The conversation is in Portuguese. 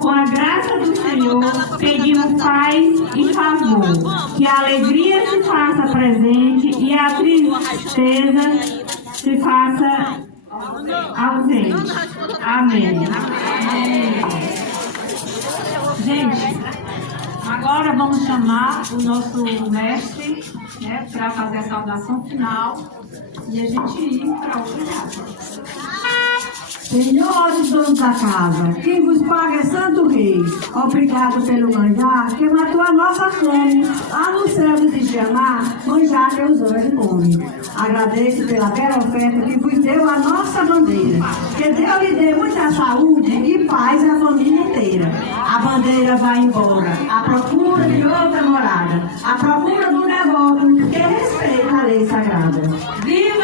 Com a graça do Senhor, pedimos paz e favor, que a alegria se faça presente e a tristeza se faça ausente. Amém. Gente, agora vamos chamar o nosso mestre, né, para fazer a saudação final e a gente ir para outra casa. Senhores donos da casa, quem vos paga é Santo Rei. Obrigado pelo manjar que matou a nossa fome. Anunciamos de chamar manjar que os anjos comem. Agradeço pela bela oferta que vos deu a nossa bandeira. Que Deus lhe dê muita saúde e paz à família inteira. A bandeira vai embora, à procura de outra morada. À procura do devoto que respeita a lei sagrada. Viva